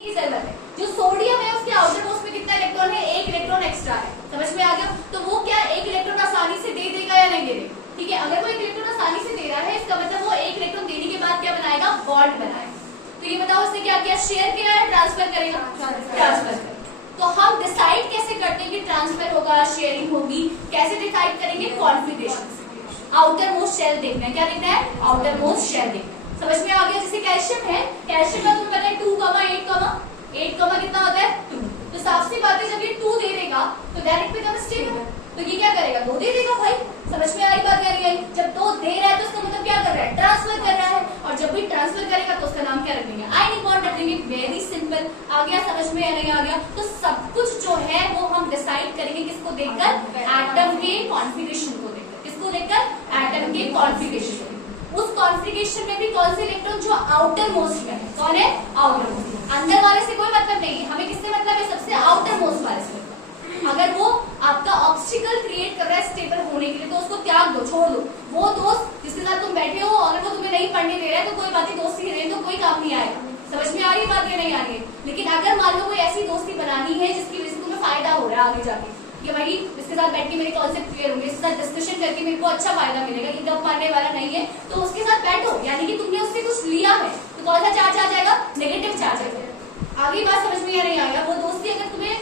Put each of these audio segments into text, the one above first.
की जरूरत है। जो सोडियम है उसके आउटर मोस्ट में कितना इलेक्ट्रॉन है? एक इलेक्ट्रॉन एक्स्ट्रा है। समझ में आ गया? तो वो क्या एक इलेक्ट्रॉन आसानी से दे देगा या नहीं दे देगा? ठीक है, अगर वो एक इलेक्ट्रॉन आसानी से दे रहा है इसका मतलब वो एक इलेक्ट्रॉन देने के बाद क्या बनाएगा? बॉन्ड बनाएगा। तो ये बताओ उसने क्या किया? शेयर किया है, ट्रांसफर करेगा? ट्रांसफर करेगा। तो हम डिसाइड कैसे करते हैं कि ट्रांसफर होगा, शेयरिंग होगी? कैसे डिसाइड करेंगे? कॉन्फिगरेशन। आउटर मोस्ट शेल देखना है। क्या देखना है? आउटर मोस्ट शेल देखना है। समझ में आ गया? जैसे कैल्शियम है, कैल्शियम का तुम्हें पता है 2, 8 कितना होता है? 2। तो साफ सी बात है जब ये 2 दे देगा तो डायरेक्ट बिकम स्टेबल। तो ये क्या करेगा? 2 दे देगा भाई। समझ में आई बात? नहीं आई? जब 2 दे रहा है तो उसका मतलब क्या कर रहा है? ट्रांसफर कर रहा है। और जब भी ट्रांसफर करेगा तो उसका नाम क्या रखेंगे? आयनिक बॉन्ड रखेंगे। Very simple. आ गया समझ में या नहीं आ गया? तो सब कुछ जो है वो हम डिसाइड करेंगे किसको देखकर? एटम के कॉन्फिगरेशन को देखकर। किसको देखकर? एटम के कॉन्फिगरेशन। उस कॉन्फिगरेशन में भी कौन से इलेक्ट्रॉन जो आउटर मोस्ट में है? कौन है? Outer most. अंदर वाले से कोई मतलब नहीं है, हमें किससे मतलब है? सबसे आउटर मोस्ट वाले से। अगर वो आपका ऑब्स्टिकल क्रिएट कर रहा है स्टेबल होने के लिए तो उसको त्याग दो, छोड़ दो। वो दोस्त जिसके साथ तुम बैठे हो अगर वो तुम्हें नहीं पढ़ने दे रहा है तो कोई बात नहीं, दोस्ती रहे तो कोई काम नहीं आएगा। समझ में आ रही बात या नहीं आ रही है? लेकिन अगर मान लो कोई ऐसी दोस्ती बनानी है जिसकी वजह से तुम्हें फायदा हो रहा है आगे जाके, कि भाई इसके साथ बैठ के मेरे कॉन्सेप्ट क्लियर होंगे, इसके साथ डिस्कशन करके मेरे को अच्छा फायदा मिलेगा, ये गप मारने वाला नहीं है, तो उसके साथ बैठो। यानी कि तुमने उससे कुछ लिया है तो कौन सा चार्ज आ जाएगा? नेगेटिव चार्ज आ जाएगा। आगे बात समझ में या नहीं आएगा? वो दोस्ती अगर तुम्हें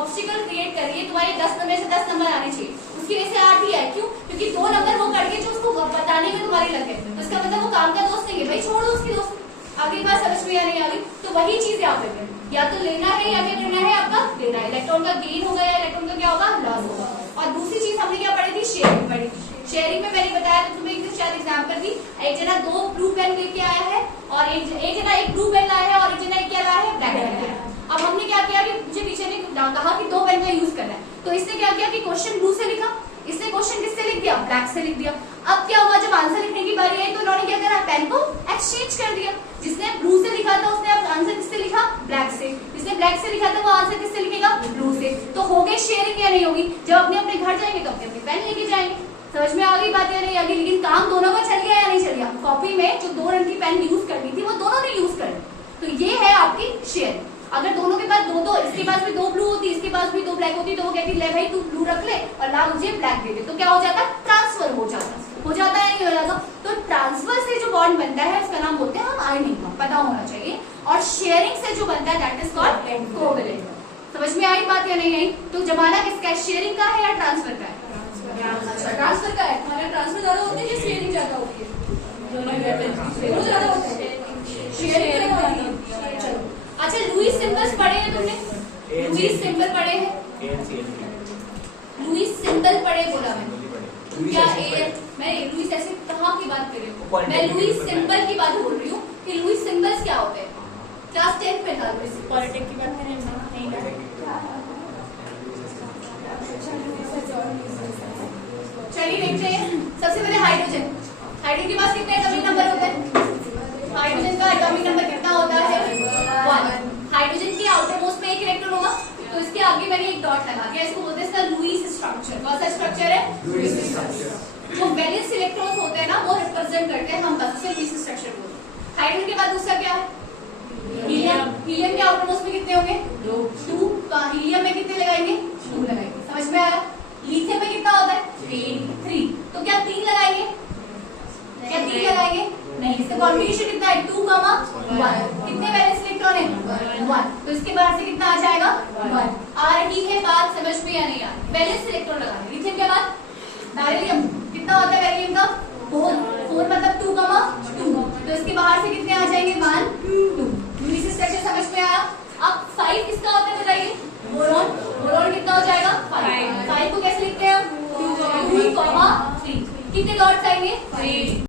ऑब्स्टिकल क्रिएट कर रही है, तुम्हारे 10 नंबर से 10 नंबर आने चाहिए, उसकी वजह से 8 ही है। क्यों? क्योंकि 2 नंबर वो करके जो उसको बताने में तुम्हारे लग गए, तो इसका मतलब वो काम का दोस्त नहीं है भाई, छोड़ो उसकी दोस्त। आगे बात समझ में या नहीं आ रही? तो वही चीज यहाँ पे या तो लेना है या क्या करना है? आपका लेना है। इलेक्ट्रॉन का गेन होगा या इलेक्ट्रॉन का क्या होगा? लॉस होगा। और दूसरी चीज हमने क्या पढ़ी थी? शेयरिंग पढ़ी। शेयरिंग में मैंने बताया तो तुम्हें एक शायद एग्जाम्पल दी, एक जना 2 ब्लू पेन लेके आया है और एक जना एक ब्लू पेन लाया है और एक जना एक क्या लाया है? ब्लैक पेन लाया है। अब हमने क्या किया कि मुझे टीचर ने कहा कि 2 पेन का यूज करना है, तो इसने क्या किया कि क्वेश्चन ब्लू से लिखा, इसने क्वेश्चन किससे लिख दिया? ब्लैक से लिख दिया। अब क्या हुआ? जब आंसर लिखने की बारी आई तो उन्होंने क्या करा? पेन को एक्सचेंज कर दिया। जिसने ब्लू से लिखा था उसने अब आंसर किससे लिखा? ब्लैक से। जिसने ब्लैक से लिखा था वो आंसर किससे लिखेगा? ब्लू से। तो हो गई शेयरिंग या नहीं होगी? जब अपने अपने घर जाएंगे तो अपने अपने पेन लेके जाएंगे। समझ में आ गई बात या नहीं आ गई? लेकिन काम दोनों का चल गया या नहीं चल गया? कॉपी में जो 2 रंग की पेन यूज करनी थी वो दोनों ने यूज कर ली। तो ये है आपकी शेयरिंग। अगर दोनों के पास 2-2, इसके पास भी 2 ब्लू होती, इसके पास भी 2 ब्लैक होती, तो वो कहती ले भाई तू ब्लू रख ले और ना मुझे ब्लैक दे दे, तो क्या हो जाता? ट्रांसफर हो जाता है नहीं हो जाता? तो ट्रांसफर से जो बॉन्ड बनता है उसका नाम बोलते हैं हम आयनिक बॉन्ड, पता होना चाहिए। और शेयरिंग से जो बनता है दैट इज कॉल्ड कोवेलेंट। समझ में आई बात या नहीं आई? तो जमाना किसका है? शेयरिंग का है या ट्रांसफर का है? ट्रांसफर का है। हमारा ट्रांसफर ज्यादा होती है या शेयरिंग ज्यादा होती है? दोनों ज्यादा होती है। शेयरिंग ज्यादा होती है। चलो अच्छा, लुईस सिंबल्स पढ़े हैं तुमने? लुईस सिंबल पढ़े हैं? लुईस सिंबल पढ़े बोला मैंने क्या? मैं लुईस ऐसे कहाँ की बात कर रही हूँ? मैं लुईस सिंबल की बात बोल रही हूँ कि लुईस सिंबल्स क्या होते हैं। क्लास 10 में था लुईस। पॉलिटिक की बात नहीं चलिए देखते हैं। सबसे पहले हाइड्रोजन। हाइड्रोजन के पास कितने एटॉमिक नंबर होते हैं? हाइड्रोजन का एटॉमिक नंबर कितना होता है? 1। हाइड्रोजन के आउटर मोस्ट में एक इलेक्ट्रॉन होगा तो इसके आगे मैंने एक डॉट लगा दिया, इसको बोलते हैं इसका लुईस स्ट्रक्चर। कौन सा स्ट्रक्चर है? Lewis structure. जो वैलेंस इलेक्ट्रॉन्स होते हैं ना वो रिप्रेजेंट करते हैं हम बस उसे लुईस स्ट्रक्चर बोलते हैं। हाइड्रोजन के बाद दूसरा क्या है? हीलियम। हीलियम के आउटर मोस्ट में कितने होंगे? 2। तो हीलियम में कितने लगाएंगे? 2 लगाएंगे। समझ में आया? लिथियम में कितना होता है? 3। तो क्या 3 लगाएंगे? क्या 3 लगाएंगे? नहीं। इसका कॉन्फिगरेशन कितना है? 2, 1। कितने वैलेंस इलेक्ट्रॉन है? 1। तो इसके बाहर से कितना आ जाएगा? 1। आ रही है बात समझ में या नहीं आ रही? वैलेंस इलेक्ट्रॉन लगाने। लिथियम के बाद बेरिलियम कितना होता है? बेरिलियम का 4 मतलब 2, 2। तो इसके बाहर से कितने आ जाएंगे? 1, 2। लुईस स्ट्रक्चर समझ में आया? अब 5 किसका होता है बताइए? बोरॉन। बोरॉन कितना हो जाएगा? 5 को कैसे लिखते हैं? 2, 3। कितने डॉट्स आएंगे? 3।